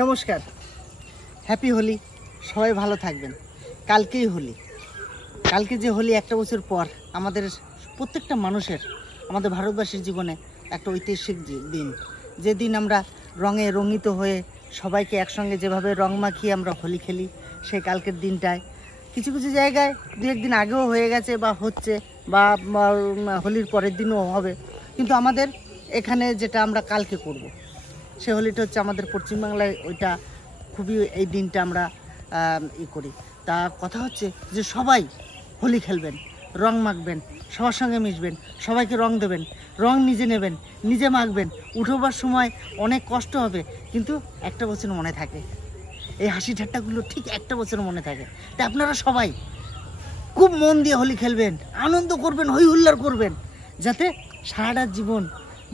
নমস্কার, হ্যাপি হোলি। সবাই ভালো থাকবেন। কালকেই হোলি। কালকে যে হোলি একটা বছর পর আমাদের প্রত্যেকটা মানুষের, আমাদের ভারতবাসীর জীবনে একটা ঐতিহাসিক দিন, যেদিন আমরা রঙে রঙিত হয়ে সবাইকে একসঙ্গে যেভাবে রং মাখিয়ে আমরা হোলি খেলি, সেই কালকের দিনটায় কিছু কিছু জায়গায় দু একদিন আগেও হয়ে গেছে বা হচ্ছে বা হোলির পরের দিনও হবে, কিন্তু আমাদের এখানে যেটা আমরা কালকে করব সে হোলিটা হচ্ছে আমাদের পশ্চিমবাংলায় ওইটা খুবই, এই দিনটা আমরা করি। তা কথা হচ্ছে যে সবাই হোলি খেলবেন, রং মাখবেন, সবার সঙ্গে মিশবেন, সবাইকে রং দেবেন, রং নিজে নেবেন, নিজে মাখবেন। উঠোবার সময় অনেক কষ্ট হবে, কিন্তু একটা বছর মনে থাকে। এই হাসি ঠাট্টাগুলো ঠিক একটা বছর মনে থাকে। তাই আপনারা সবাই খুব মন দিয়ে হোলি খেলবেন, আনন্দ করবেন, হই হুল্লার করবেন, যাতে সারাটা জীবন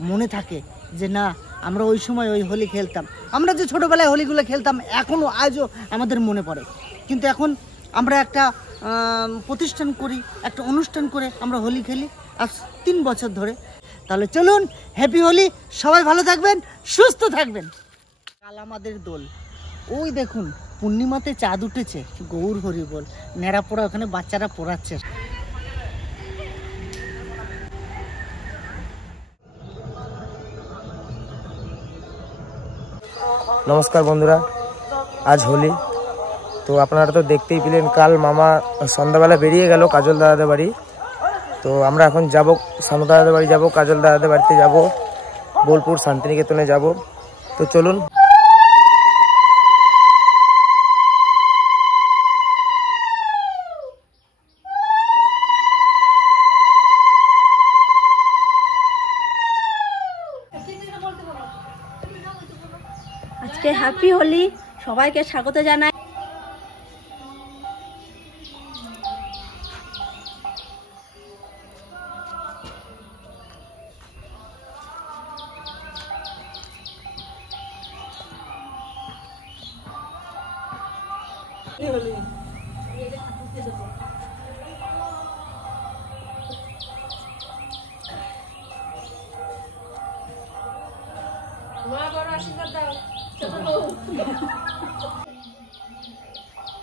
মনে থাকে যে না, আমরা ওই সময় ওই হোলি খেলতাম। আমরা যে ছোটোবেলায় হোলিগুলো খেলতাম এখনও আজও আমাদের মনে পড়ে, কিন্তু এখন আমরা একটা প্রতিষ্ঠান করি, একটা অনুষ্ঠান করে আমরা হোলি খেলি আজ 3 বছর ধরে। তাহলে চলুন, হ্যাপি হোলি। সবাই ভালো থাকবেন, সুস্থ থাকবেন। কাল আমাদের দোল, ওই দেখুন পূর্ণিমাতে চাঁদ উঠেছে, গৌর হরি বল, নেড়া পোড়া ওখানে বাচ্চারা পড়াচ্ছে। নমস্কার বন্ধুরা, আজ হোলি। তো আপনারা তো দেখতেই পেলেন, কাল মামা সন্ধ্যাবেলা বেরিয়ে গেল কাজল দাদাদের বাড়ি। তো আমরা এখন যাব সানুদা দাদাদের বাড়ি, যাব কাজল দাদাদের বাড়িতে, যাব বোলপুর শান্তিনিকেতনে যাব। তো চলুন। আজকে হ্যাপি হোলি, সবাইকে স্বাগত জানাই।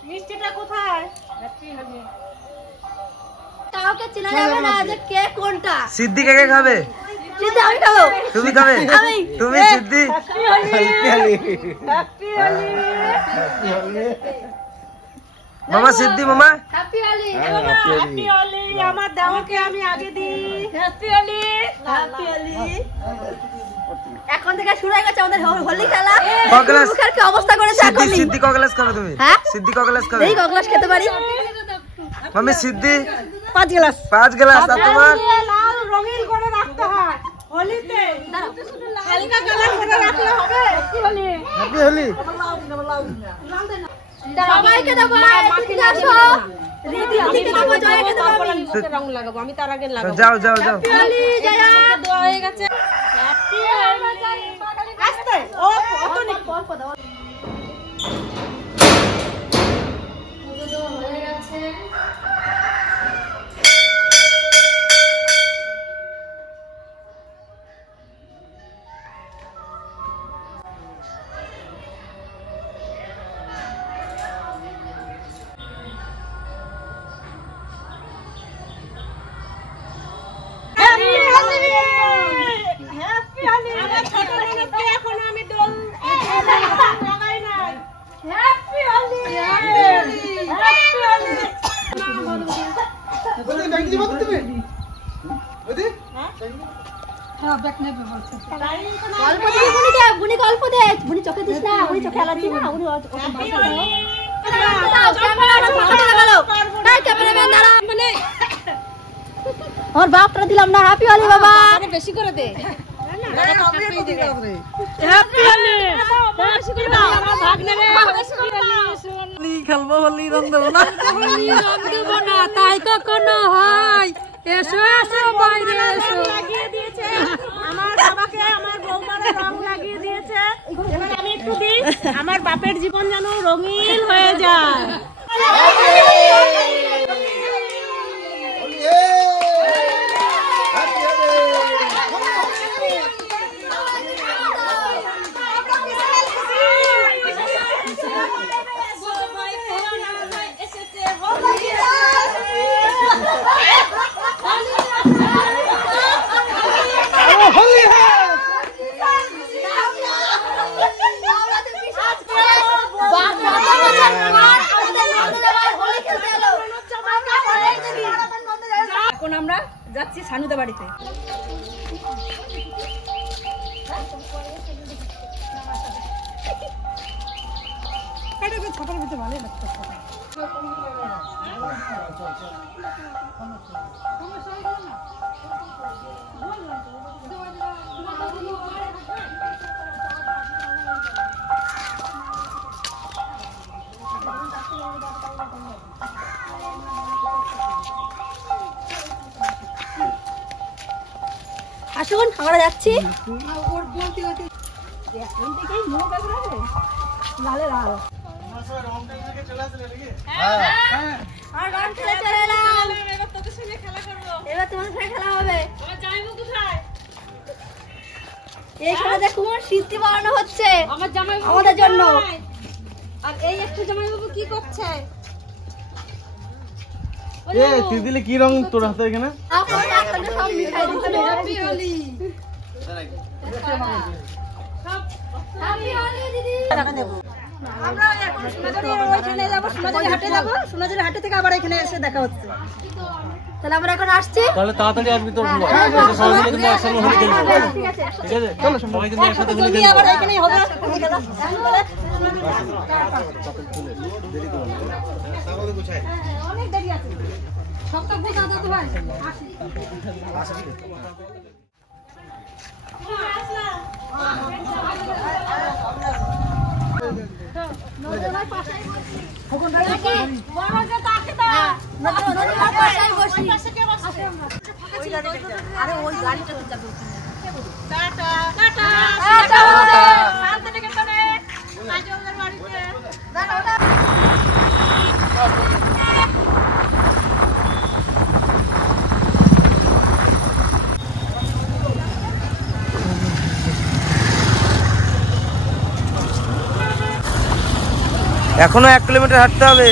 মিষ্টিটা কোথায়? কাউকে চেনা যাবে না যে কে কোনটা। সিদ্ধি কে কে খাবে? সিদ্ধি আমি খাবো। তুমি খাবে? আমি। তুমি সিদ্ধি? মামা সিদ্ধি, মামা হ্যাপি হোলি। হ্যাপি হোলি। আমার দেওয়াকে আমি আগে দিই। হ্যাপি হোলি। হ্যাপি হোলি। এখন থেকে শুরু হয়ে গেছে আমাদের হোলি খেলা। কগলাস মুখের কি অবস্থা করেছে সিদ্ধি? এখন? সিদ্ধি কগলাস খাবে তুমি? হ্যাঁ, সিদ্ধি কগলাস খাবে? এই কগলাস খেতে পারি। মামি সিদ্ধি 5 গ্লাস। 5 গ্লাস। আর তোমার? লাল রঙিন করে রাখতে হয় হোলিতে, হালকা কালার করে রাখলে হবে। হ্যাপি হোলি। হ্যাপি হোলি। সবাইকে দেবো, তুমি আসো। রিদিকে দেবো, জয়কে দেবো। রং লাগাবো, আমি তার আগে লাগাবো। যাও যাও যাও। হ্যাপি হোলি, জয়া। দোয়া হয়ে গেছে। হ্যাপি হোলি। আস্তে ও অত নেই। হয়ে গেছে। হ্যাপি হোলি। আমার ছোট বোনকে এখনো আমি দোল লাগাই নাই। হ্যাপি হোলি। হ্যাপি হোলি। গল্প দিয়ে বুনি দে, বুনি গল্প দে। বুনি চোখে দিস না, বুনি চোখে অ্যালার্জি না। বুনি আমার বাপটা দিলাম না। হ্যাপি হোলি বাবা। বেশি করে দে। হ্যাপি হোলি। বেশি করে দাও, আমার ভাগ নেবে। হোলি খেলবো, হোলি রং দেবো না। রং দেব না, তাই কখনো হয়? এসো এসো, বাইরে এসো। লাগিয়ে দিয়েছে আমার বাবাকে, আমার বৌমারে রং লাগিয়ে দিয়েছে। এবার আমি একটু দিই, আমার বাপের জীবন যেন রঙিন হয়ে যায়। যাচ্ছি সানুদা বাড়িতে। আসুন আমরা যাচ্ছি। এবার তোমার সাথে খেলা হবে। এইখানে দেখুন সিদ্ধি বানানো হচ্ছে আমাদের জন্য। আর এই একটু জামাইবাবু কি করছে? দিলে কি রং তোর হাতে এখানে? সোনাঝুরি হাটে থেকে আবার এখানে এসে দেখা হচ্ছে। তাহলে আমরা এখন আসছি। তাহলে তাড়াতাড়ি আসবি তোর সবাই কিন্তু একসাথে হোলি খেলবো। ঠিক আছে চলো সবাই কিন্তু একসাথে হোলি খেলবো। আবার এখানেই হবে। অনেক দেরি আছে। সবটা গোছা দাও ভাই। আরে ওই গাড়িটাতে যাবে। টাটা টাটা টাটা শান্তিনিকেতনে কাজলের বাড়িতে টাটা। এখনো 1 কিলোমিটার হাঁটতে হবে।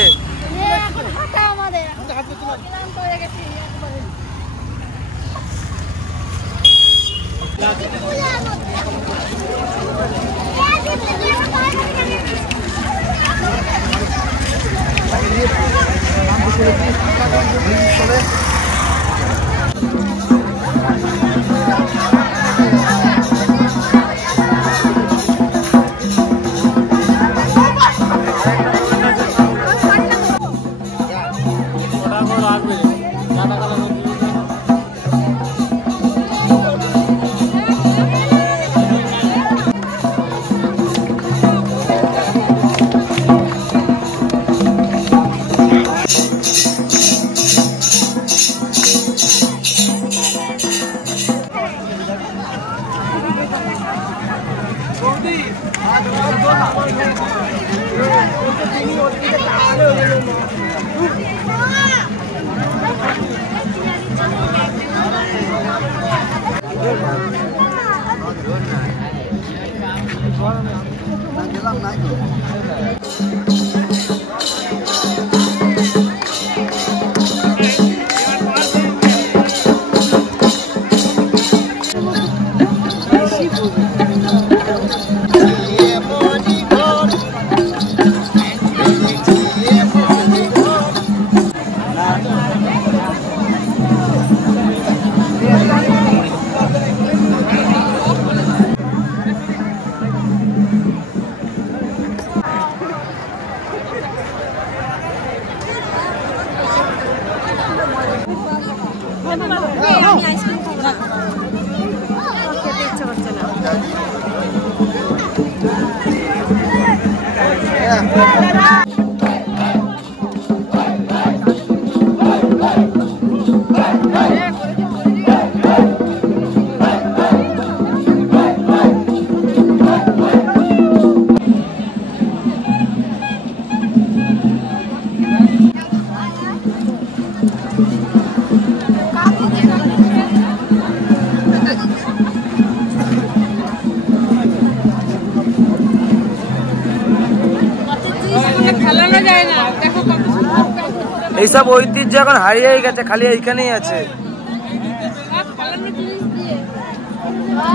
এইসব ঐতিহ্য এখন হারিয়েই গেছে, খালি এইখানেই আছে।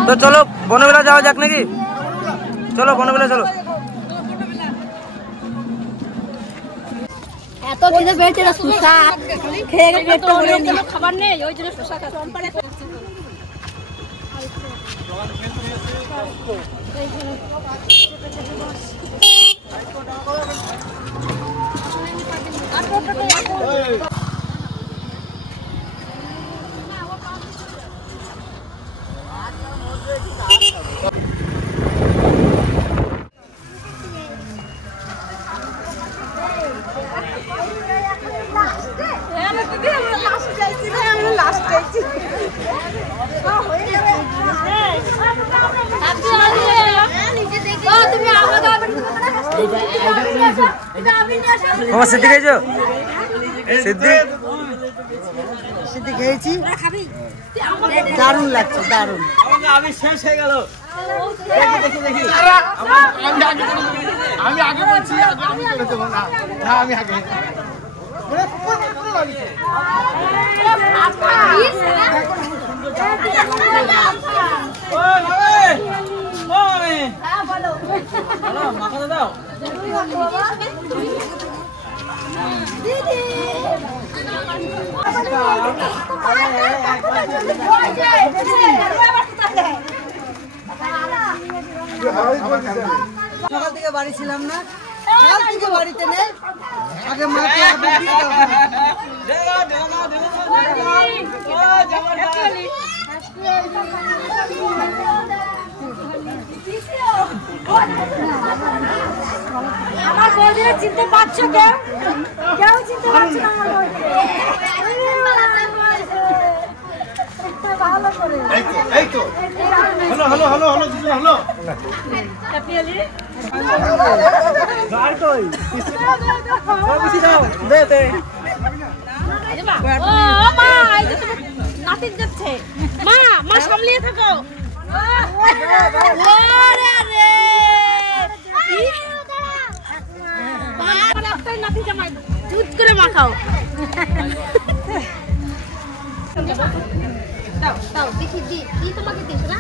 তো চলো বনবেলা যাওয়া যাক নাকি? চলো বনবেলা চলো। এত খিদে পেয়েছে না শসা খেয়ে পেটটা ভরে নি খাবার নেই ওই জন্য শসা খাচ্ছি মামা সিদ্ধি খেয়েছো? সিদ্ধি সিদ্ধি খেয়েছি, দারুণ লাগছে, দারুণ। আমি শেষ হয়ে গেল। আমি আগে বলছি, আমি করে দেবো না, আমি আগে। মাখাতে দাও। সকাল থেকে বাড়ি ছিলাম না, সকাল থেকে বাড়িতে নেই, আগে মাকে আমার বৌদিরা চিনতে পারছো কেউ? কেউ চিনতে পারছো না আমার ভালো করে। এই তো হলো হলো হলো হলো হলো নাতির যাচ্ছে মা মা সামলিয়ে থাকো নাতি জামাই দুধ করে মাখাও দাও দাও দেখি দি তোমাকে দিস না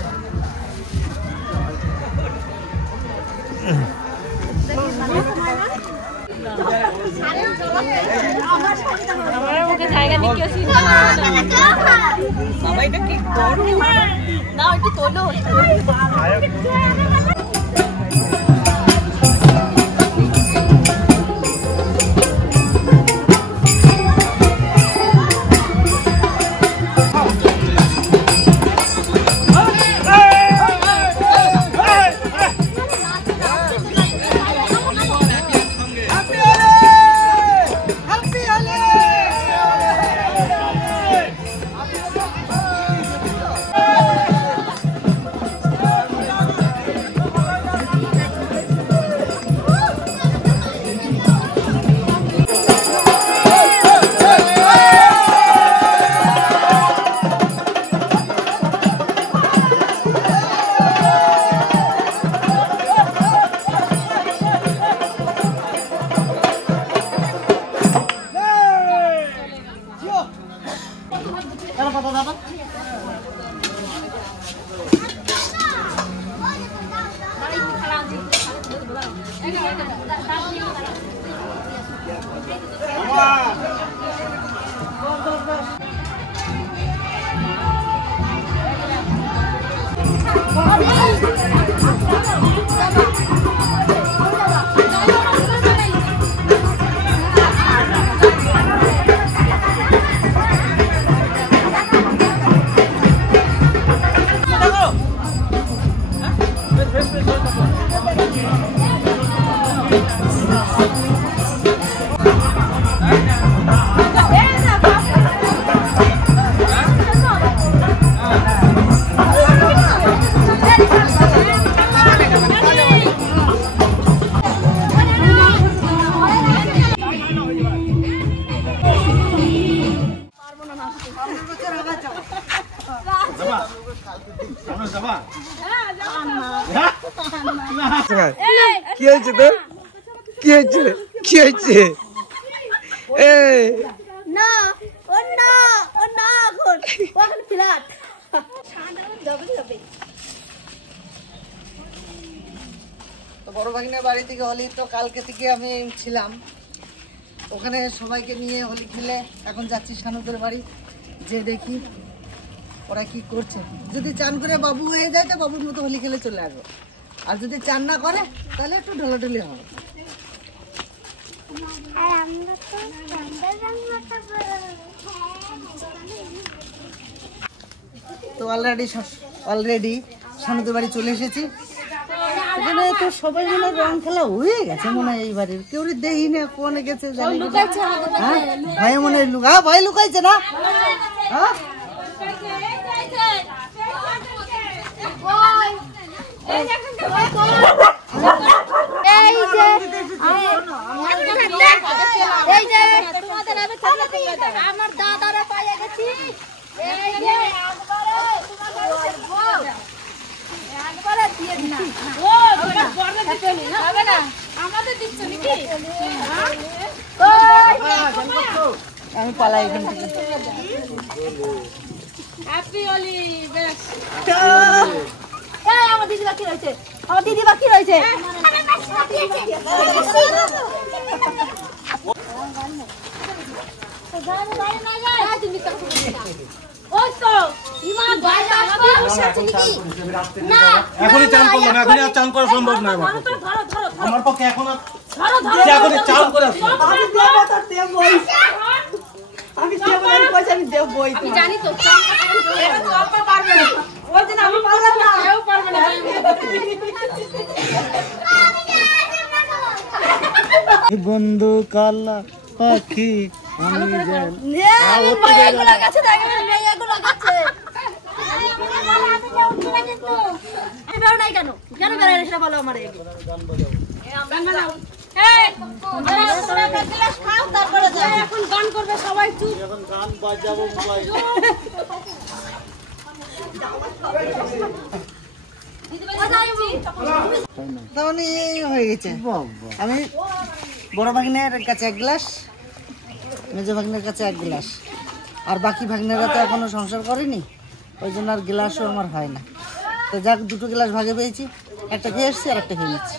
আমার মুখে জায়গা নেই কেউ চিন্তা করে না বাবা এটা কি করবে না একটু তোলো কি হয়েছে তো? কি হয়েছে? কি হয়েছে? না ও না ও না এখন ওখানে ফ্ল্যাট যাবে যাবে তো বড় ভাগিনের বাড়ি থেকে হলি তো কালকে থেকে আমি ছিলাম, ওখানে সবাইকে নিয়ে হোলি খেলে এখন যাচ্ছি শানুদের বাড়ি, যে দেখি ওরা কি করছে। যদি চান করে বাবু হয়ে যায় তো বাবুর মতো হোলি খেলে চলে আসবো, আর যদি চান না করে তাহলে একটু ঢলাঢলি হবে। তো অলরেডি শানুদের বাড়ি চলে এসেছি। এখানে তো সবাই মিলে রং খেলা হয়ে গেছে মনে হয়। এই বাড়ির কেউ দেখি না কোনে গেছে জানি না। হ্যাঁ ভাই মনে হয় ভাই লুকাইছে না। হ্যাঁ আমার দাদারা পাইয়া গেছি। আমি পালাই এখান থেকে। আমার দিদি বাকি রয়েছে, আমার দিদি বাকি রয়েছে। এখনই চান করলাম, এখনই আর চান করা সম্ভব নয় আমার পক্ষে। এখন এখনই চান করে আসলাম। আমি জানি তো বন্ধু কালা পাখি আমি কেন বেড়াই সেটা বলো আমার। এখন গান করবে সবাই, চুপ। গান বাজাবো মোবাইল। তাহলে এই হয়ে গেছে। আমি বড় ভাগ্নের কাছে 1 গ্লাস, মেজো ভাগ্নের কাছে 1 গ্লাস, আর বাকি ভাগ্নেরা তো এখনো সংসার করেনি, ওই জন্য আর গ্লাসও আমার হয় না। তো যাক 2টো গ্লাস ভাগে পেয়েছি, একটা খেয়ে এসছি আর একটা খেয়ে নিচ্ছি।